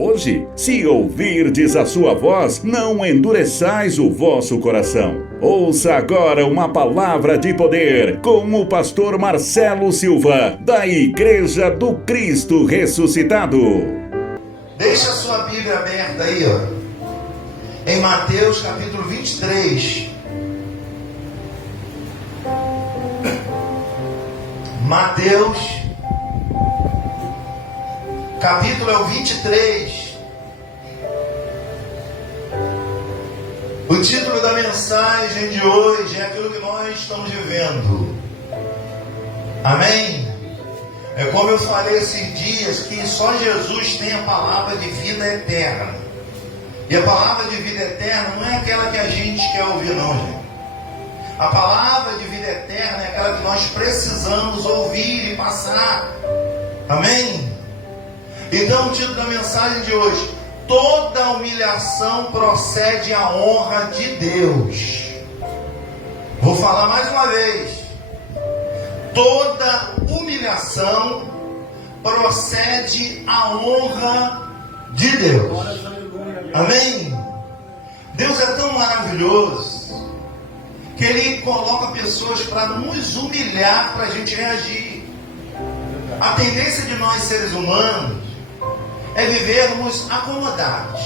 Hoje, se ouvirdes a sua voz, não endureçais o vosso coração. Ouça agora uma palavra de poder com o pastor Marcelo Silva, da Igreja do Cristo Ressuscitado. Deixa a sua Bíblia aberta aí, em Mateus capítulo 23. Mateus capítulo é o 23. O título da mensagem de hoje é aquilo que nós estamos vivendo. Amém? É como eu falei esses dias, que só Jesus tem a palavra de vida eterna. E a palavra de vida eterna não é aquela que a gente quer ouvir, não, gente. A palavra de vida eterna é aquela que nós precisamos ouvir e passar. Amém? Então o título da mensagem de hoje: toda humilhação procede à honra de Deus. Vou falar mais uma vez. Toda humilhação procede à honra de Deus. Amém? Deus é tão maravilhoso que Ele coloca pessoas para nos humilhar, para a gente reagir. A tendência de nós seres humanos é vivermos acomodados.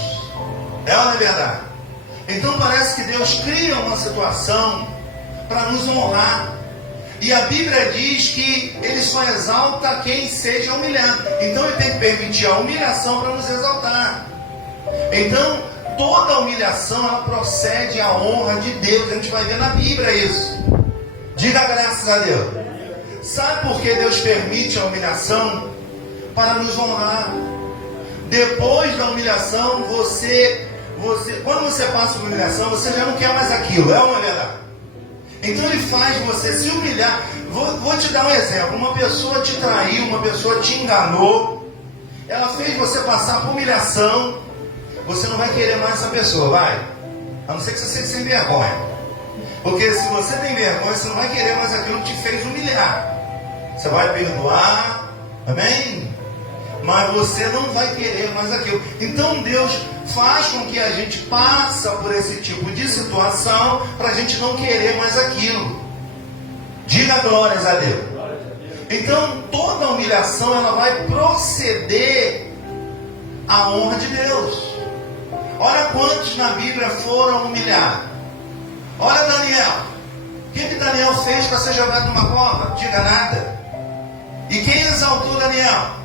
É ou não é verdade? Então parece que Deus cria uma situação para nos honrar. E a Bíblia diz que Ele só exalta quem seja humilhado. Então Ele tem que permitir a humilhação para nos exaltar. Então toda humilhação ela procede à honra de Deus. A gente vai ver na Bíblia isso. Diga graças a Deus. Sabe por que Deus permite a humilhação? Para nos honrar. Depois da humilhação, quando você passa por humilhação, você já não quer mais aquilo, é uma verdade. Então Ele faz você se humilhar. Vou te dar um exemplo. Uma pessoa te traiu, uma pessoa te enganou, ela fez você passar por humilhação. Você não vai querer mais essa pessoa, vai? A não ser que você seja sem vergonha. Porque se você tem vergonha, você não vai querer mais aquilo que te fez humilhar. Você vai perdoar, amém? Mas você não vai querer mais aquilo. Então Deus faz com que a gente passe por esse tipo de situação para a gente não querer mais aquilo. Diga glórias a Deus. Então toda humilhação ela vai proceder à honra de Deus. Olha quantos na Bíblia foram humilhados. Olha Daniel. O que Daniel fez para ser jogado numa cova? Diga nada. E quem exaltou Daniel?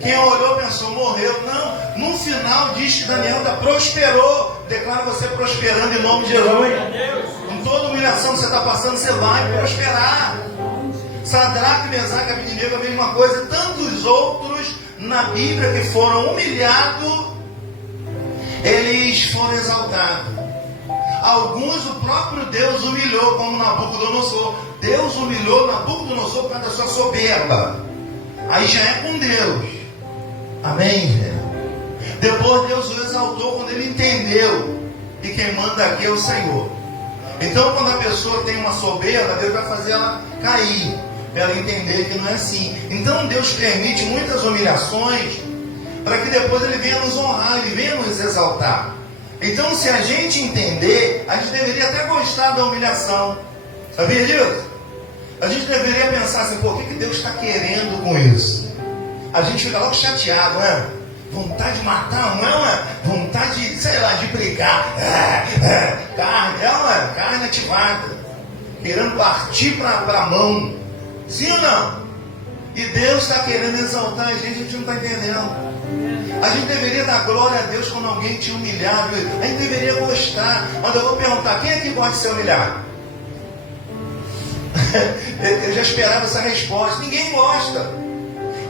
Quem olhou pensou, morreu. Não, no final diz que Daniel ainda prosperou. Declara você prosperando em nome de Jesus. Com toda humilhação que você está passando, você vai prosperar. Sadraque, Mesaque e Abednego, a mesma coisa. Tantos outros na Bíblia que foram humilhados, eles foram exaltados. Alguns o próprio Deus humilhou, como Nabucodonosor. Deus humilhou Nabucodonosor por causa da sua soberba. Aí já é com Deus. Amém, gente? Depois Deus o exaltou quando ele entendeu que quem manda aqui é o Senhor. Então quando a pessoa tem uma soberba, Deus vai fazer ela cair, para ela entender que não é assim. Então Deus permite muitas humilhações para que depois Ele venha nos honrar, Ele venha nos exaltar. Então se a gente entender, a gente deveria até gostar da humilhação. Sabia disso? A gente deveria pensar assim, o que Deus está querendo com isso? A gente fica logo chateado, não é? Vontade de matar, não é? Vontade, sei lá, de brigar. Carne, não é? Carne ativada. Querendo partir para a mão. Sim ou não? E Deus está querendo exaltar a gente não está entendendo. A gente deveria dar glória a Deus quando alguém te humilhar. A gente deveria gostar. Mas eu vou perguntar, quem é que gosta de ser humilhado? Eu já esperava essa resposta. Ninguém gosta.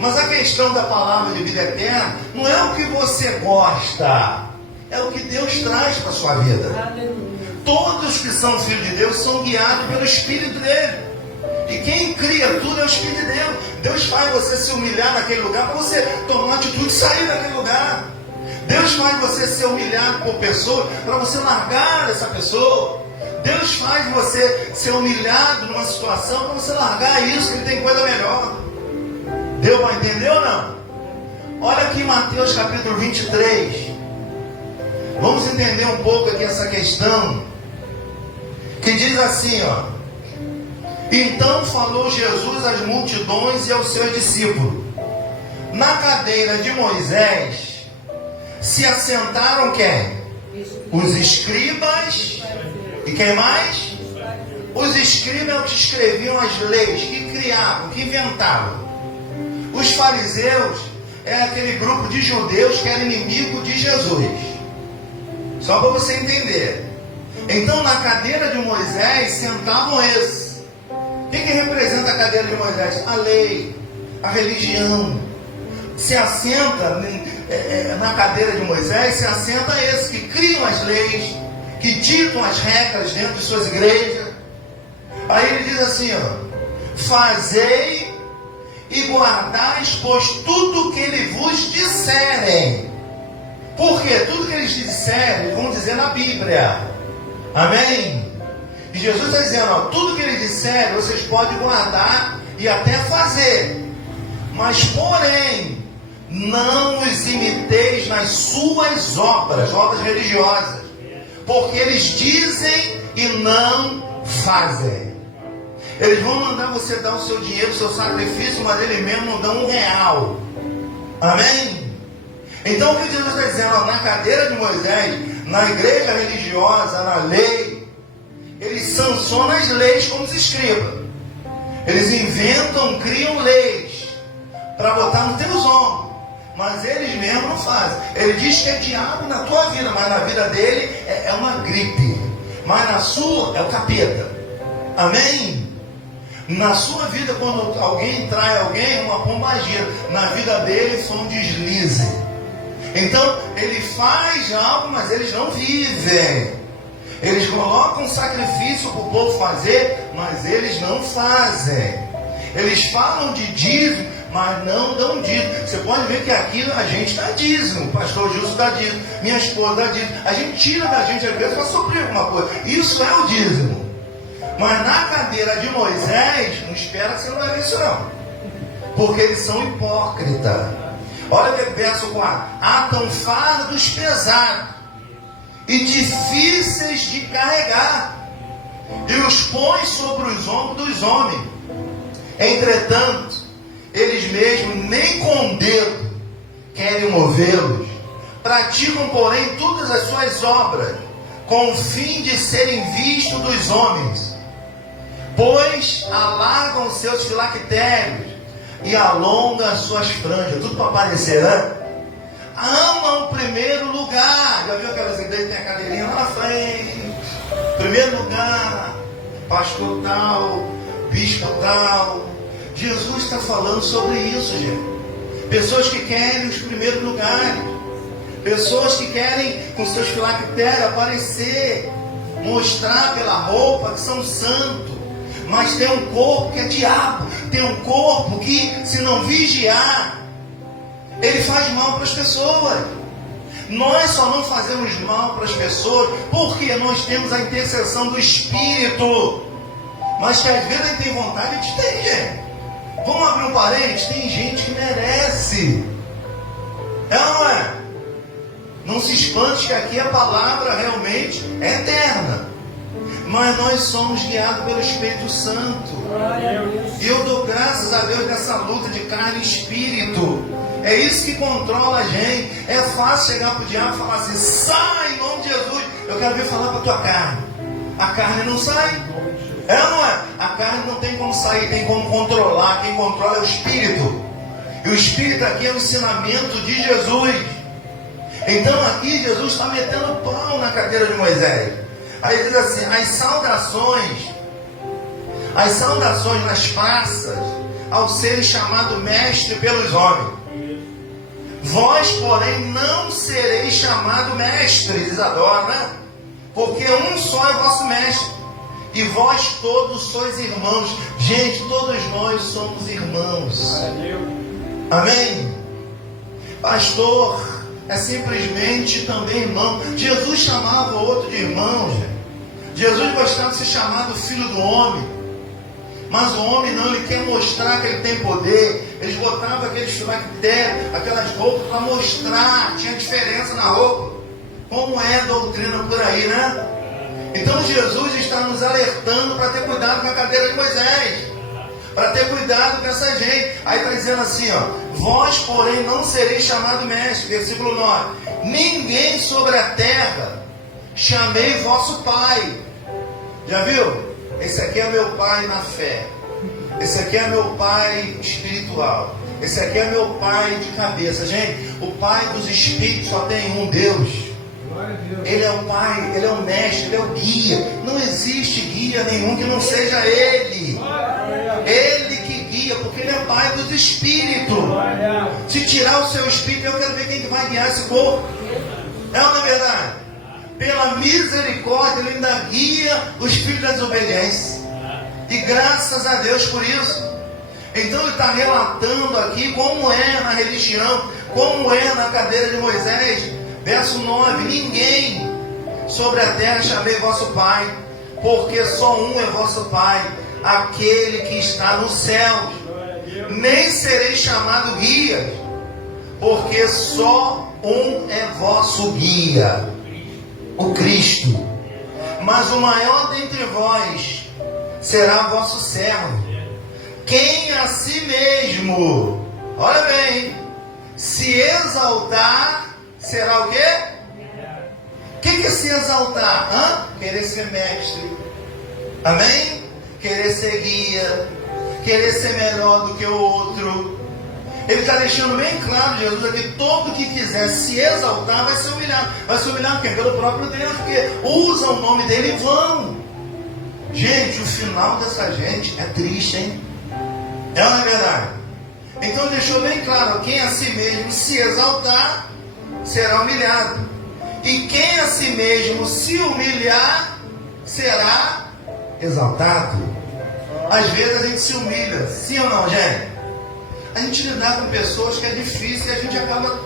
Mas a questão da palavra de vida eterna não é o que você gosta, é o que Deus traz para a sua vida. Todos que são filhos de Deus são guiados pelo Espírito dele. E quem cria tudo é o Espírito de Deus. Deus faz você se humilhar naquele lugar para você tomar atitude e sair daquele lugar. Deus faz você ser humilhado por pessoa para você largar essa pessoa. Deus faz você ser humilhado numa situação para você largar isso, que Ele tem coisa melhor. Deu para entender ou não? Olha aqui Mateus capítulo 23. Vamos entender um pouco aqui essa questão. Que diz assim, ó. Então falou Jesus às multidões e aos seus discípulos. Na cadeira de Moisés se assentaram quem? Os escribas. E quem mais? Os escribas que escreviam as leis, que criavam, que inventavam. Os fariseus é aquele grupo de judeus que era inimigo de Jesus. Só para você entender. Então na cadeira de Moisés sentavam esses. O que representa a cadeira de Moisés? A lei, a religião. Se assenta na cadeira de Moisés, se assenta esses que criam as leis, que ditam as regras dentro de suas igrejas. Aí ele diz assim, ó, fazei e guardais, pois tudo que ele vos disserem. Por quê? Tudo que eles disserem, eles vão dizer na Bíblia. Amém? E Jesus está dizendo, ó, tudo que ele disser, vocês podem guardar e até fazer. Mas, porém, não os imiteis nas suas obras religiosas. Porque eles dizem e não fazem. Eles vão mandar você dar o seu dinheiro, o seu sacrifício, mas eles mesmos não dão R$1. Amém? Então o que Jesus está dizendo? Ó, na cadeira de Moisés, na igreja religiosa, na lei, eles sancionam as leis como os escribas. Eles inventam, criam leis para botar nos teus ombros. Mas eles mesmos não fazem. Ele diz que é diabo na tua vida, mas na vida dele é uma gripe. Mas na sua é o capeta. Amém? Na sua vida, quando alguém trai alguém, é uma pombagira. Na vida dele foi um deslize. Então, ele faz algo, mas eles não vivem. Eles colocam sacrifício para o povo fazer, mas eles não fazem. Eles falam de dízimo, mas não dão dízimo. Você pode ver que aqui a gente dá dízimo. O pastor Justo dá dízimo, minha esposa dá dízimo. A gente tira da gente às vezes para suprir alguma coisa. Isso é o dízimo. Mas na cadeira de Moisés, não espera que você não vai ver isso não. Porque eles são hipócritas. Olha que verso 4. Atam fardos pesados e difíceis de carregar, e os põe sobre os ombros dos homens. Entretanto, eles mesmos nem com o dedo querem movê-los. Praticam, porém, todas as suas obras, com o fim de serem vistos dos homens. Pois alargam seus filactérios e alongam as suas franjas. Tudo para aparecer, né? Amam o primeiro lugar. Já viu aquelas igrejas que tem a cadeirinha lá na frente? Primeiro lugar, pastor tal, bispo tal. Jesus está falando sobre isso, gente. Pessoas que querem os primeiros lugares. Pessoas que querem, com seus filactérios, aparecer, mostrar pela roupa que são santos. Mas tem um corpo que é diabo. Tem um corpo que, se não vigiar, ele faz mal para as pessoas. Nós só não fazemos mal para as pessoas porque nós temos a intercessão do Espírito. Mas que às vezes a gente tem vontade, a gente tem, gente. Vamos abrir um parênteses? Tem gente que merece. É ou não é? Não se espante que aqui a palavra realmente é eterna. Mas nós somos guiados pelo Espírito Santo. E eu dou graças a Deus nessa luta de carne e espírito. É isso que controla a gente. É fácil chegar para o diabo e falar assim: sai em nome de Jesus. Eu quero vir falar para a tua carne. A carne não sai. É ou não é? A carne não tem como sair, tem como controlar. Quem controla é o Espírito. E o Espírito aqui é o ensinamento de Jesus. Então aqui Jesus está metendo pau na cadeira de Moisés. Aí diz assim: as saudações nas praças, ao serem chamado mestre pelos homens. Vós, porém, não sereis chamado mestre, Isadora, né? Porque um só é vosso mestre, e vós todos sois irmãos. Gente, todos nós somos irmãos. Amém? Pastor é simplesmente também irmão. Jesus chamava o outro de irmão, gente. Jesus gostava de ser chamado filho do homem. Mas o homem não, ele quer mostrar que ele tem poder, Eles botavam aqueles filactérios, aquelas roupas para mostrar, tinha diferença na roupa. Como é a doutrina por aí, né? Então Jesus está nos alertando para ter cuidado com a cadeira de Moisés, para ter cuidado com essa gente. Aí está dizendo assim, ó: vós, porém, não sereis chamado mestre. Versículo 9: ninguém sobre a terra chamei vosso pai. Já viu? Esse aqui é meu pai na fé. Esse aqui é meu pai espiritual. Esse aqui é meu pai de cabeça. Gente, o pai dos espíritos só tem um: Deus. Ele é o pai, ele é o mestre, ele é o guia. Não existe guia nenhum que não seja ele. Ele que guia, porque ele é pai dos espíritos. Se tirar o seu espírito, eu quero ver quem que vai guiar esse corpo. É ou não é verdade? Pela misericórdia, ele ainda guia os filhos da desobediência. E graças a Deus por isso. Então ele está relatando aqui como é na religião, como é na cadeira de Moisés. Verso 9: ninguém sobre a terra chamei vosso pai, porque só um é vosso pai, aquele que está nos céus. Nem serei chamado guia, porque só um é vosso guia, o Cristo. Mas o maior dentre vós será vosso servo. Quem a si mesmo, olha bem, se exaltar, será o quê? O que é se exaltar? Querer ser mestre. Amém? Querer ser guia. Querer ser melhor do que o outro. Ele está deixando bem claro, Jesus, que todo que quiser se exaltar vai ser humilhado. Vai ser humilhado pelo próprio Deus, porque usa o nome dele em vão. Gente, o final dessa gente é triste, hein? É ou não é verdade? Então deixou bem claro: quem a si mesmo se exaltar será humilhado, e quem a si mesmo se humilhar será exaltado. Às vezes a gente se humilha, sim ou não, gente? A gente lidar com pessoas que é difícil e a gente acaba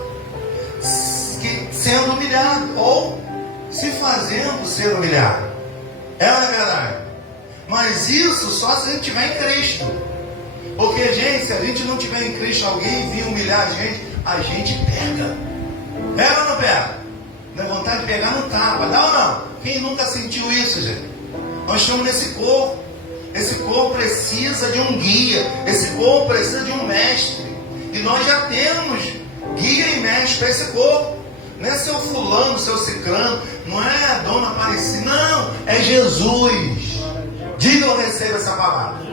sendo humilhado, ou se fazendo ser humilhado. É ou não é verdade? Mas isso só se a gente estiver em Cristo. Porque, gente, se a gente não tiver em Cristo, alguém vir humilhar a gente pega. Pega ou não pega? Não é vontade de pegar, não tapa. Dá ou não? Quem nunca sentiu isso, gente? Nós estamos nesse corpo. Esse corpo precisa de um guia. Esse corpo precisa de um mestre. E nós já temos guia e mestre para esse corpo. Não é seu fulano, seu ciclano. Não é a dona Aparecida. Não, é Jesus. Diga ou receba essa palavra.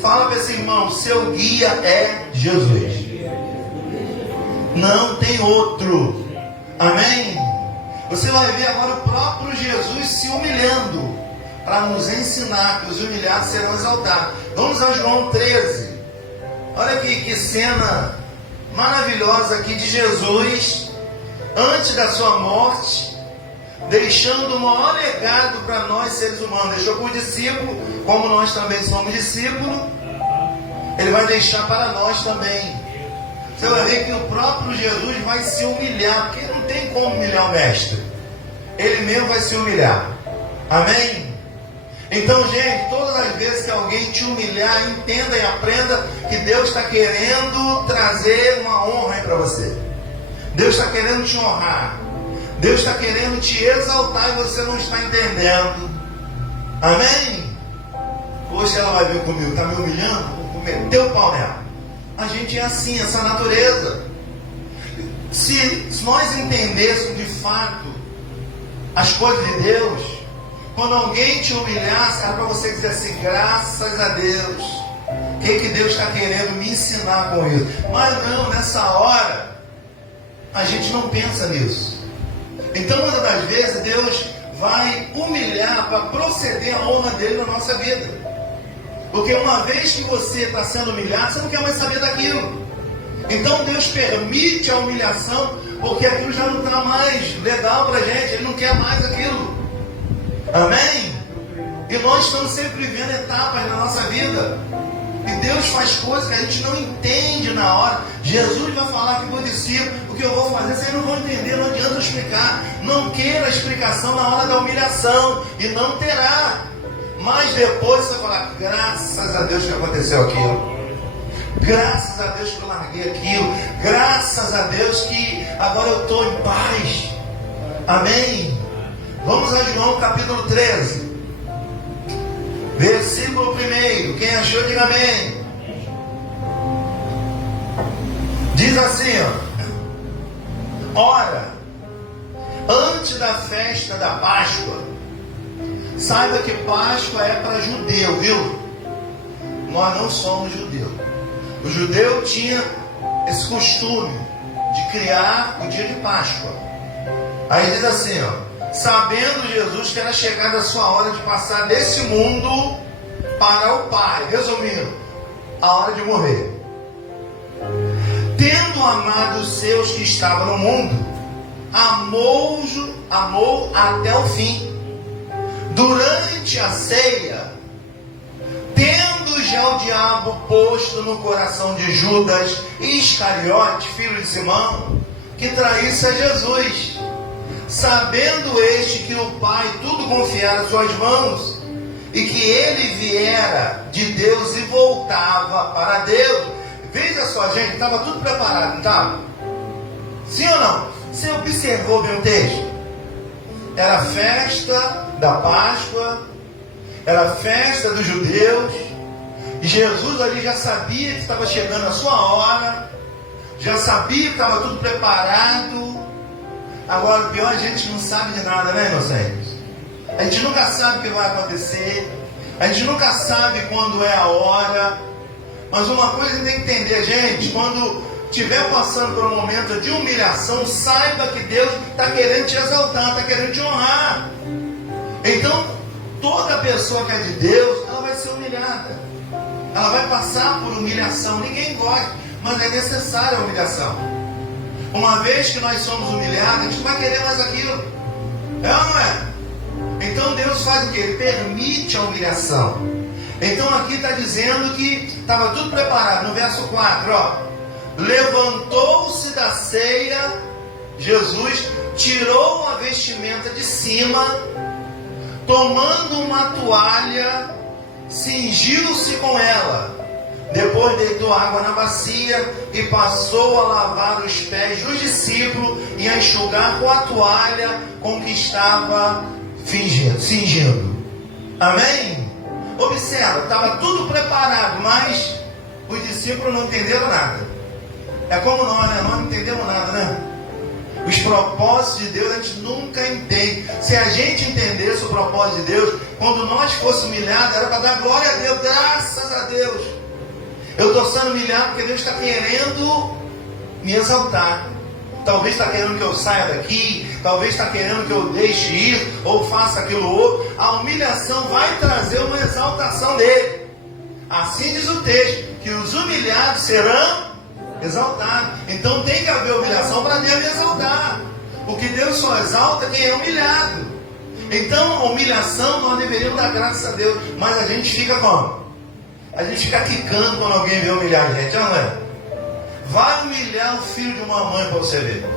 Fala para esse irmão: seu guia é Jesus. Não tem outro. Amém? Você vai ver agora o próprio Jesus se humilhando para nos ensinar que os humilhados serão exaltados. Vamos a João 13. Olha aqui que cena maravilhosa aqui de Jesus antes da sua morte, deixando o maior legado para nós seres humanos. Deixou para o discípulo, como nós também somos discípulos, ele vai deixar para nós também. Você vai ver que o próprio Jesus vai se humilhar, porque não tem como humilhar o mestre. Ele mesmo vai se humilhar. Amém? Então, gente, todas as vezes que alguém te humilhar, entenda e aprenda que Deus está querendo trazer uma honra aí para você. Deus está querendo te honrar. Deus está querendo te exaltar e você não está entendendo. Amém? Poxa, ela vai vir comigo, está me humilhando? Vou meter o pau nela. A gente é assim, essa natureza. Se nós entendêssemos de fato as coisas de Deus, quando alguém te humilhasse, era para você dizer assim: graças a Deus. O que Deus está querendo me ensinar com isso? Mas não, nessa hora, a gente não pensa nisso. Então, muitas das vezes, Deus vai humilhar para proceder a honra dele na nossa vida. Porque uma vez que você está sendo humilhado, você não quer mais saber daquilo. Então Deus permite a humilhação, porque aquilo já não está mais legal para a gente. Ele não quer mais aquilo. Amém? E nós estamos sempre vivendo etapas na nossa vida. E Deus faz coisas que a gente não entende na hora. Jesus vai falar aqui para o discípulo: o que eu vou fazer, vocês não vão entender, não adianta eu explicar. Não queira explicação na hora da humilhação, e não terá. Mas depois você vai falar: graças a Deus que aconteceu aquilo. Graças a Deus que eu larguei aquilo. Graças a Deus que agora eu estou em paz. Amém? Vamos a João capítulo 13. Versículo 1. Quem achou, diga amém. Diz assim, ó. Ora, antes da festa da Páscoa, saiba que Páscoa é para judeu, viu? Nós não somos judeus. O judeu tinha esse costume de criar o dia de Páscoa. Aí diz assim, ó: sabendo Jesus que era chegada a sua hora de passar desse mundo para o Pai. Resumindo, a hora de morrer. Tendo amado os seus que estavam no mundo, amou até o fim. Durante a ceia, tendo já o diabo posto no coração de Judas Iscariote, filho de Simão, que traísse a Jesus, sabendo este que o Pai tudo confiara às suas mãos, e que ele viera de Deus e voltava para Deus. Veja só, gente, estava tudo preparado, não estava? Sim ou não? Você observou bem o texto? Era a festa da Páscoa, era a festa dos judeus, e Jesus ali já sabia que estava chegando a sua hora, já sabia que estava tudo preparado. Agora, o pior, a gente não sabe de nada, né, inocentes? A gente nunca sabe o que vai acontecer, a gente nunca sabe quando é a hora. Mas uma coisa que tem que entender, gente: quando estiver passando por um momento de humilhação, saiba que Deus está querendo te exaltar, está querendo te honrar. Então, toda pessoa que é de Deus, ela vai ser humilhada, ela vai passar por humilhação. Ninguém gosta, mas é necessária a humilhação. Uma vez que nós somos humilhados, a gente não vai querer mais aquilo. É ou não é? Então Deus faz o quê? Ele permite a humilhação. Então aqui está dizendo que estava tudo preparado. No verso 4, ó: levantou-se da ceia, Jesus tirou a vestimenta de cima, tomando uma toalha, cingiu-se com ela. Depois deitou água na bacia e passou a lavar os pés dos discípulos e a enxugar com a toalha com que estava cingindo. Amém? Observa, estava tudo preparado, mas os discípulos não entenderam nada. É como nós, né? Nós não entendemos nada, né? Os propósitos de Deus a gente nunca entende. Se a gente entendesse o propósito de Deus, quando nós fosse humilhados, era para dar glória a Deus. Graças a Deus. Eu estou sendo humilhado porque Deus está querendo me exaltar. Talvez está querendo que eu saia daqui, talvez está querendo que eu deixe ir, ou faça aquilo outro. A humilhação vai trazer uma exaltação dele. Assim diz o texto, que os humilhados serão exaltados. Então tem que haver humilhação para Deus exaltar. Porque Deus só exalta quem é humilhado. Então a humilhação nós deveríamos dar graças a Deus. Mas a gente fica como? A gente fica quicando quando alguém vê humilhar a gente, não é? Vai humilhar o filho de uma mãe para você ver.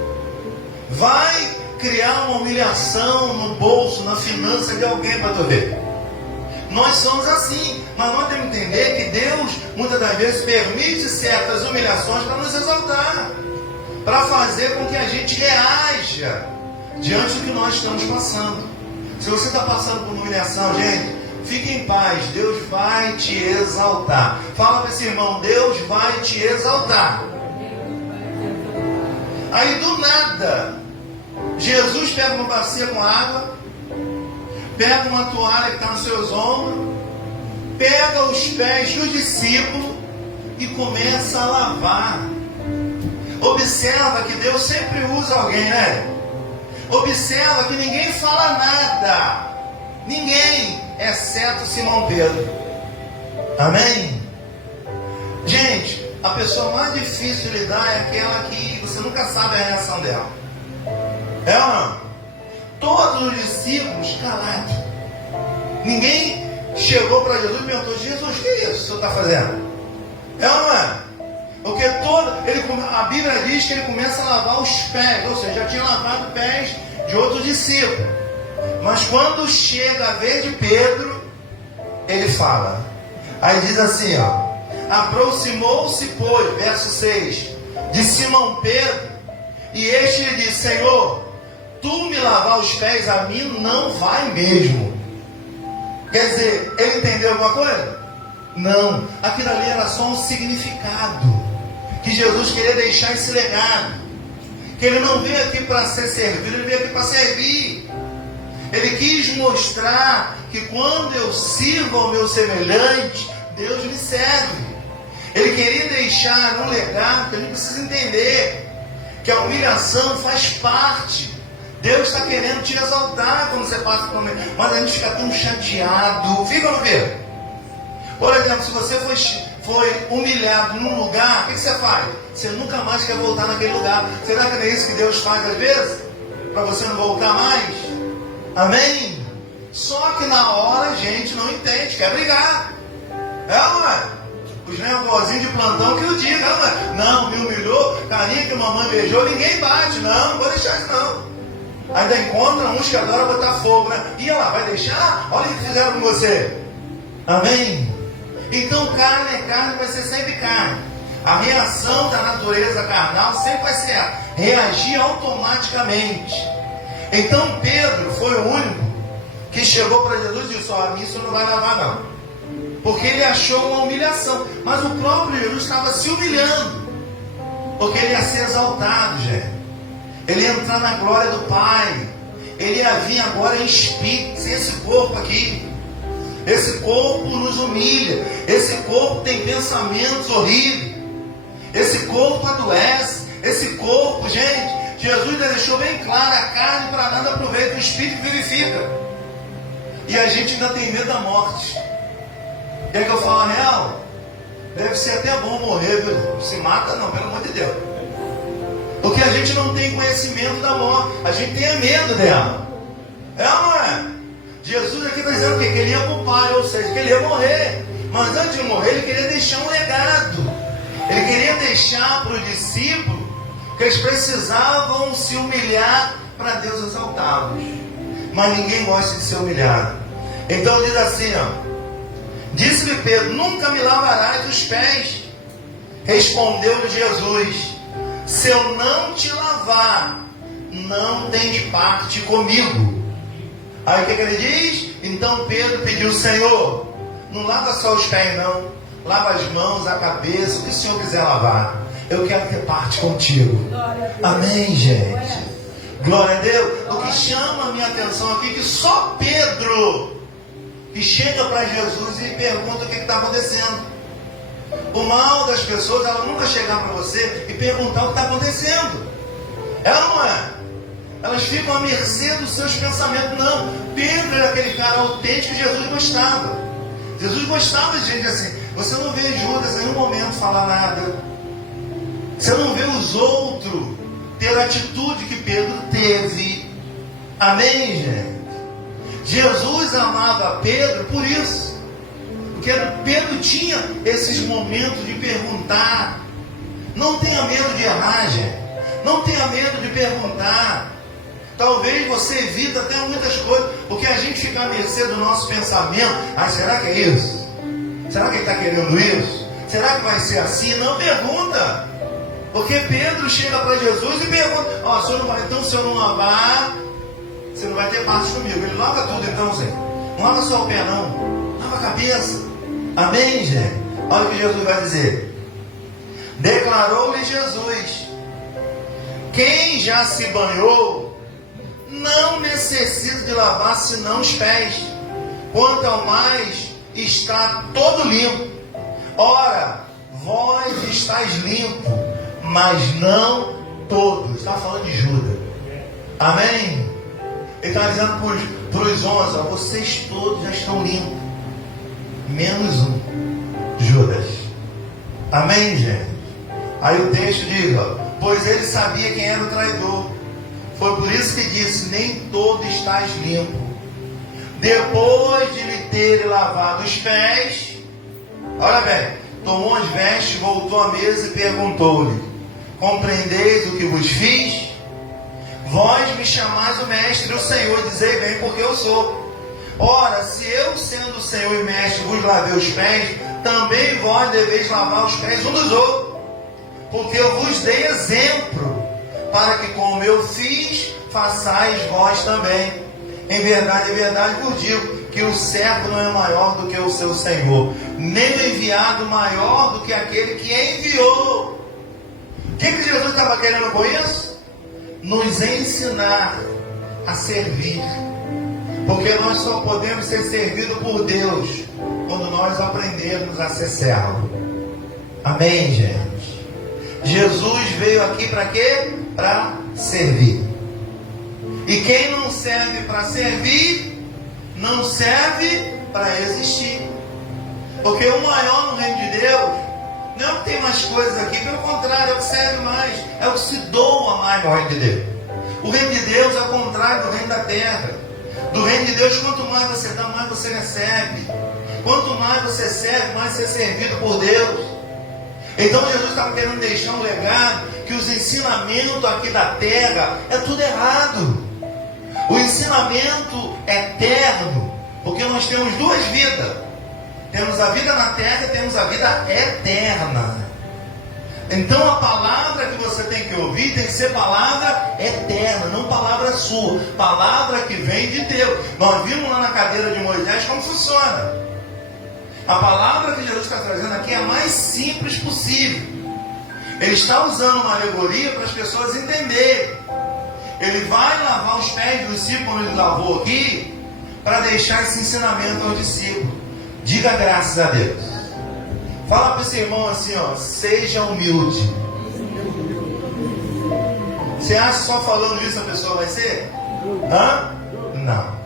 Vai criar uma humilhação no bolso, na finança de alguém para tu ver. Nós somos assim, mas nós temos que entender que Deus muitas das vezes permite certas humilhações para nos exaltar, para fazer com que a gente reaja diante do que nós estamos passando. Se você está passando por uma humilhação, gente, fique em paz, Deus vai te exaltar. Fala para esse irmão: Deus vai te exaltar. Aí do nada, Jesus pega uma bacia com água, pega uma toalha que está nos seus ombros, pega os pés dos discípulos e começa a lavar. Observa que Deus sempre usa alguém, né? Observa que ninguém fala nada. Ninguém, exceto Simão Pedro. Amém? Gente, a pessoa mais difícil de lidar é aquela que você nunca sabe a reação dela. É ou não? Todos os discípulos calados. Ninguém chegou para Jesus e perguntou: Jesus, o que é isso que o senhor está fazendo? É ou não é? Porque a Bíblia diz que ele começa a lavar os pés, ou seja, já tinha lavado os pés de outros discípulos. Mas quando chega a vez de Pedro, ele fala. Aí diz assim, ó: Aproximou-se, pois, verso 6, de Simão Pedro, e este lhe disse: Senhor, tu me lavar os pés a mim não vai mesmo. Quer dizer, ele entendeu alguma coisa? Não, aquilo ali era só um significado, que Jesus queria deixar esse legado, que ele não veio aqui para ser servido, ele veio aqui para servir. Ele quis mostrar que quando eu sirvo ao meu semelhante, Deus me serve. Ele queria deixar um legado que a gente precisa entender, que a humilhação faz parte. Deus está querendo te exaltar quando você passa por ele, mas a gente fica tão chateado. Fica ou não fica? Por exemplo, se você foi humilhado num lugar, o que você faz? Você nunca mais quer voltar naquele lugar. Será que não é isso que Deus faz às vezes? Para você não voltar mais? Amém? Só que na hora a gente não entende, quer brigar. Não é? Os nervosinhos de plantão que o digam, não é? Não, me humilhou, carinha que mamãe beijou, ninguém bate. Não vou deixar isso não. Ainda encontra uns que adoram botar fogo, né? E ela vai deixar? Olha o que fizeram com você. Amém? Então carne é carne, vai ser sempre carne. A reação da natureza carnal sempre vai ser reagir automaticamente. Então Pedro foi o único que chegou para Jesus e disse: a mim isso não vai lavar não. Porque ele achou uma humilhação. Mas o próprio Jesus estava se humilhando, porque ele ia ser exaltado, gente. Ele ia entrar na glória do Pai. Ele ia vir agora em espírito, sem esse corpo aqui. Esse corpo nos humilha. Esse corpo tem pensamentos horríveis. Esse corpo adoece. Esse corpo, gente, Jesus deixou bem claro: a carne para nada aproveita, o espírito vivifica. E a gente ainda tem medo da morte. Quer que eu fale a real? Deve ser até bom morrer, viu? Se mata não, pelo amor de Deus. Porque a gente não tem conhecimento da morte. A gente tem medo dela. É ou não é? Jesus aqui está dizendo o quê? Que ele ia para o Pai, ou seja, que ele ia morrer. Mas antes de morrer, ele queria deixar um legado. Ele queria deixar para os discípulos que eles precisavam se humilhar para Deus exaltá-los. Mas ninguém gosta de ser humilhado. Então diz assim, ó. Disse-lhe Pedro: nunca me lavarás os pés. Respondeu-lhe Jesus: se eu não te lavar, não tens parte comigo. Aí o que ele diz? Então Pedro pediu: Senhor, não lava só os pés não, lava as mãos, a cabeça, o que o Senhor quiser lavar. Eu quero ter parte contigo. Amém, gente? Glória a Deus. O que chama a minha atenção aqui é que só Pedro que chega para Jesus e pergunta o que está acontecendo. O mal das pessoas, ela nunca chegar para você e perguntar o que está acontecendo. Ela não é. Elas ficam à mercê dos seus pensamentos. Não. Pedro era aquele cara autêntico que Jesus gostava. Jesus gostava de gente assim. Você não vê Judas em nenhum momento falar nada. Você não vê os outros ter a atitude que Pedro teve. Amém, gente? Jesus amava Pedro por isso. Porque Pedro tinha esses momentos de perguntar. Não tenha medo de errar, gente. Não tenha medo de perguntar. Talvez você evite até muitas coisas, porque a gente fica à mercê do nosso pensamento. Ah, será que é isso? Será que ele está querendo isso? Será que vai ser assim? Não, pergunta. Porque Pedro chega para Jesus e pergunta: ó, se eu não vai, então se eu não lavar, você não vai ter parte comigo. Ele lava tudo então, Zé. Não lava só o pé não, lava a cabeça. Amém, gente? Olha o que Jesus vai dizer. Declarou-lhe Jesus: quem já se banhou não necessita de lavar senão os pés, quanto ao mais está todo limpo. Ora, vós estáis limpos, mas não todos. Está falando de Judas. Amém? Ele está dizendo para os 11: ó, vocês todos já estão limpos, menos um, Judas. Amém, gente? Aí o texto diz, ó, pois ele sabia quem era o traidor. Foi por isso que disse: nem todo estás limpo. Depois de lhe ter lavado os pés, olha bem, tomou as vestes, voltou à mesa e perguntou-lhe: compreendeis o que vos fiz? Vós me chamais o mestre e o Senhor, dizei bem porque eu sou. Ora, se eu, sendo o Senhor e Mestre, vos lavei os pés, também vós deveis lavar os pés um dos outros. Porque eu vos dei exemplo, para que como eu fiz, façais vós também. Em verdade vos digo, que o servo não é maior do que o seu Senhor, nem o enviado maior do que aquele que enviou. O que Jesus estava querendo com isso? Nos ensinar a servir. Porque nós só podemos ser servidos por Deus quando nós aprendermos a ser servo. Amém, gente? Jesus veio aqui para quê? Para servir. E quem não serve para servir, não serve para existir. Porque o maior no reino de Deus não é o que tem mais coisas aqui, pelo contrário, é o que serve mais, é o que se doa mais no reino de Deus. O reino de Deus é o contrário do reino da terra. Do reino de Deus, quanto mais você dá, mais você recebe. Quanto mais você serve, mais você é servido por Deus. Então Jesus estava querendo deixar um legado que os ensinamentos aqui da terra é tudo errado. O ensinamento eterno, porque nós temos duas vidas. Temos a vida na terra e temos a vida eterna. Então a palavra que você tem que ouvir tem que ser palavra eterna, não palavra sua, palavra que vem de Deus. Nós vimos lá na cadeira de Moisés como funciona. A palavra que Jesus está trazendo aqui é a mais simples possível. Ele está usando uma alegoria para as pessoas entenderem. Ele vai lavar os pés dos discípulos, como ele lavou aqui, para deixar esse ensinamento aos discípulos. Diga graças a Deus. Fala para esse irmão assim, ó, seja humilde. Você acha que só falando isso a pessoa vai ser? Hã? Não.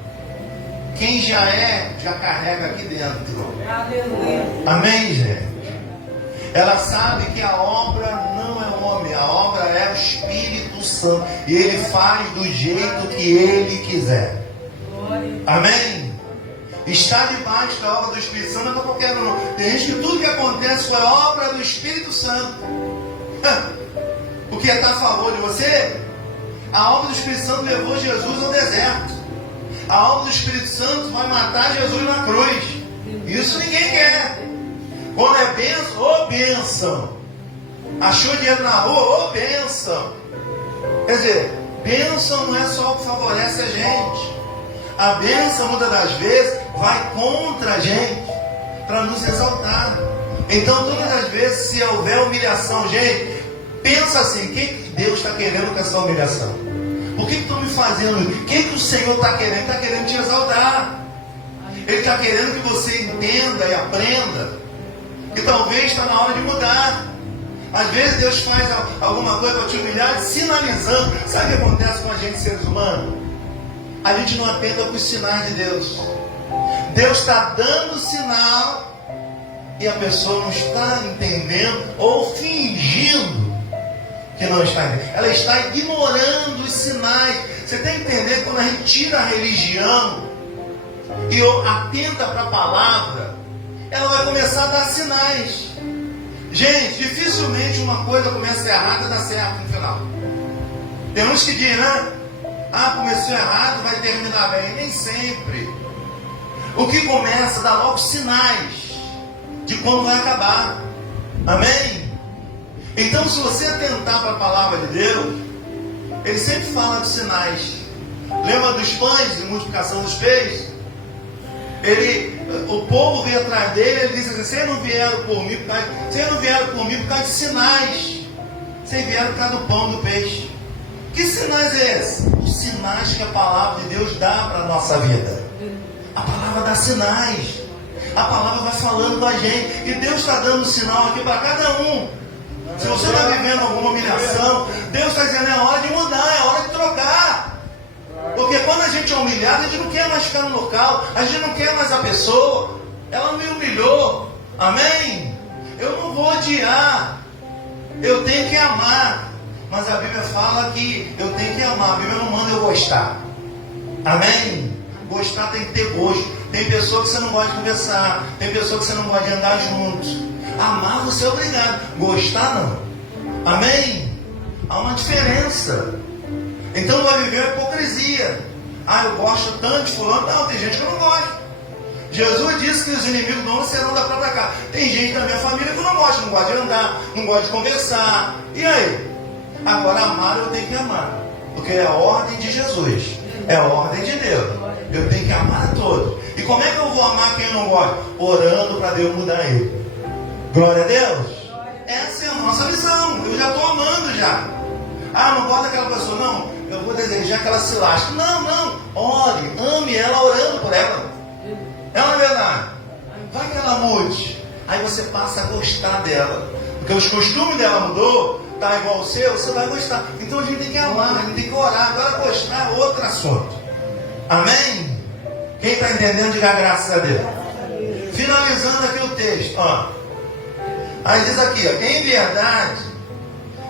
Quem já é, já carrega aqui dentro. Amém, gente? Ela sabe que a obra não é homem, a obra é o Espírito Santo. E Ele faz do jeito que Ele quiser. Amém? Está debaixo da obra do Espírito Santo não é para qualquer um. Tem gente que tudo que acontece foi obra do Espírito Santo. O que está a favor de você? A obra do Espírito Santo levou Jesus ao deserto. A obra do Espírito Santo vai matar Jesus na cruz. Isso ninguém quer. Quando é bênção, ô bênção. Achou dinheiro na rua, ô bênção. Quer dizer, bênção não é só o que favorece a gente. A bênção, muitas das vezes, vai contra a gente, para nos exaltar. Então, todas as vezes, se houver humilhação, gente, pensa assim, o que Deus está querendo com essa humilhação? Por que estão me fazendo isso? O que o Senhor está querendo? Ele está querendo te exaltar. Ele está querendo que você entenda e aprenda que talvez está na hora de mudar. Às vezes Deus faz alguma coisa para te humilhar, sinalizando. Sabe o que acontece com a gente, seres humanos? A gente não atenta para os sinais de Deus. Deus está dando sinal e a pessoa não está entendendo ou fingindo que não está entendendo. Ela está ignorando os sinais. Você tem que entender que quando a gente tira a religião e atenta para a palavra, ela vai começar a dar sinais. Gente, dificilmente uma coisa começa errada e dá certo no final. Tem uns que dizem, né? Começou errado, vai terminar bem. Nem sempre. O que começa dá logo sinais de como vai acabar. Amém? Então, se você atentar para a palavra de Deus, ele sempre fala dos sinais. Lembra dos pães e multiplicação dos peixes? O povo veio atrás dele, ele disse assim: vocês não vieram por mim por causa de sinais. Vocês vieram por causa do pão, do peixe. Que sinais é esses? Os sinais que a palavra de Deus dá para a nossa vida. A palavra dá sinais. A palavra vai falando com a gente. E Deus está dando sinal aqui para cada um. Se você está vivendo alguma humilhação, Deus está dizendo: é hora de mudar, é hora de trocar. Porque quando a gente é humilhado, a gente não quer mais ficar no local. A gente não quer mais a pessoa. Ela me humilhou. Amém? Eu não vou odiar. Eu tenho que amar. Mas a Bíblia fala que eu tenho que amar. A Bíblia não manda eu gostar. Amém? Gostar tem que ter gosto. Tem pessoa que você não gosta de conversar. Tem pessoa que você não gosta de andar juntos. Amar você é obrigado. Gostar não. Amém? Há uma diferença. Então vai viver a hipocrisia. eu gosto tanto de fulano. Não, tem gente que eu não gosto. Jesus disse que os inimigos do homem serão da própria casa. Tem gente da minha família que eu não gosto de andar, não gosta de conversar. E aí? Agora amar eu tenho que amar, porque é a ordem de Jesus, é a ordem de Deus. Eu tenho que amar a todos. E como é que eu vou amar quem não gosta? Orando para Deus mudar ele. Glória a Deus. Essa é a nossa missão. Eu já estou amando já. Não gosto daquela pessoa. Não, eu vou desejar que ela se lasque. Não. Ore, ame ela orando por ela. É uma verdade. Vai que ela mude. Aí você passa a gostar dela. Porque os costumes dela mudou. Está igual ao seu, você vai gostar. Então a gente tem que amar, a gente tem que orar. Agora gostar é outro assunto. Amém? Quem está entendendo, diga graças a Deus. Finalizando aqui o texto. Aí diz aqui, em verdade,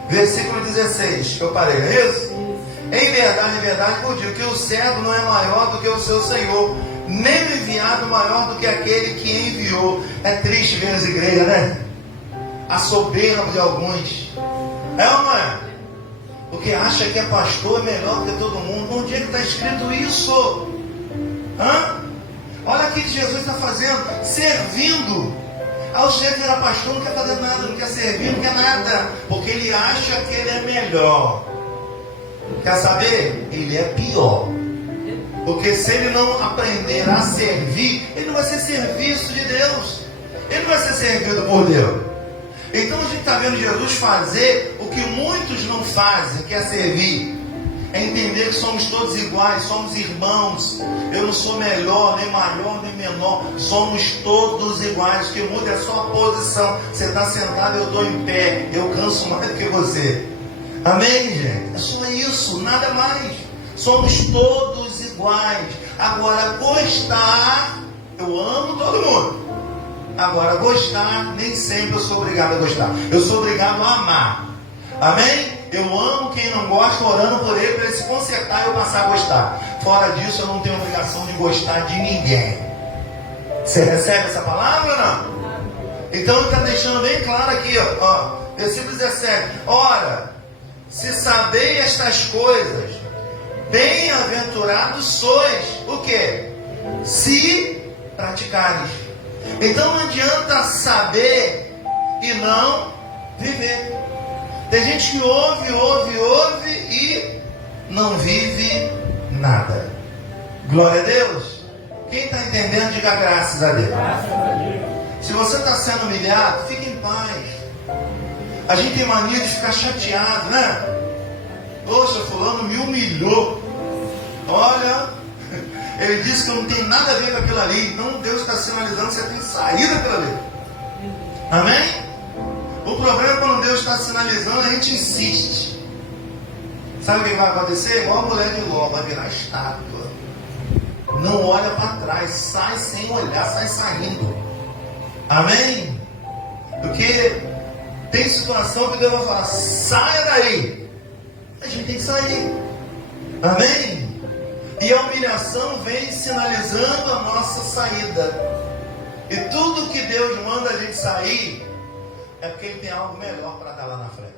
versículo 16, que eu parei, não é isso? Em verdade, eu digo que o servo não é maior do que o seu Senhor, nem o enviado maior do que aquele que enviou. É triste ver as igrejas, né? A soberba de alguns. É ou não é? Porque acha que é pastor, é melhor que todo mundo. Onde é que está escrito isso? Olha aqui que Jesus está fazendo, servindo. O chefe era pastor, não quer fazer nada, não quer servir, não quer nada, porque ele acha que ele é melhor. Quer saber? Ele é pior. Porque se ele não aprender a servir, ele não vai ser serviço de Deus. Ele não vai ser servido por Deus. Então a gente está vendo Jesus fazer o que muitos não fazem, que é servir. É entender que somos todos iguais, somos irmãos. Eu não sou melhor, nem maior, nem menor. Somos todos iguais. O que muda é só a posição. Você está sentado, eu estou em pé. Eu canso mais do que você. Amém, gente? É só isso, nada mais. Somos todos iguais. Agora, gostar, eu amo todo mundo. Agora, gostar, nem sempre eu sou obrigado a gostar. Eu sou obrigado a amar. Amém? Eu amo quem não gosta, orando por ele, para ele se consertar e eu passar a gostar. Fora disso, eu não tenho obrigação de gostar de ninguém. Você recebe essa palavra ou não? Então ele está deixando bem claro aqui, versículo 17. Ora, se sabeis estas coisas, bem-aventurados sois. O quê? Se praticares. Então não adianta saber e não viver. Tem gente que ouve e não vive nada. Glória a Deus. Quem está entendendo, diga graças a Deus. Se você está sendo humilhado, fique em paz. A gente tem mania de ficar chateado, né? Poxa, fulano me humilhou. Olha, ele disse que não tem nada a ver com aquilo ali. Então Deus está sinalizando que você tem saída daquilo ali. Amém? O problema é quando Deus está sinalizando, a gente insiste. Sabe o que vai acontecer? Igual a mulher de Ló, vai virar estátua. Não olha para trás, sai sem olhar, sai saindo. Amém? Porque tem situação que Deus vai falar, saia daí. A gente tem que sair. Amém? E a humilhação vem sinalizando a nossa saída. E tudo que Deus manda a gente sair, é porque Ele tem algo melhor para dar lá na frente.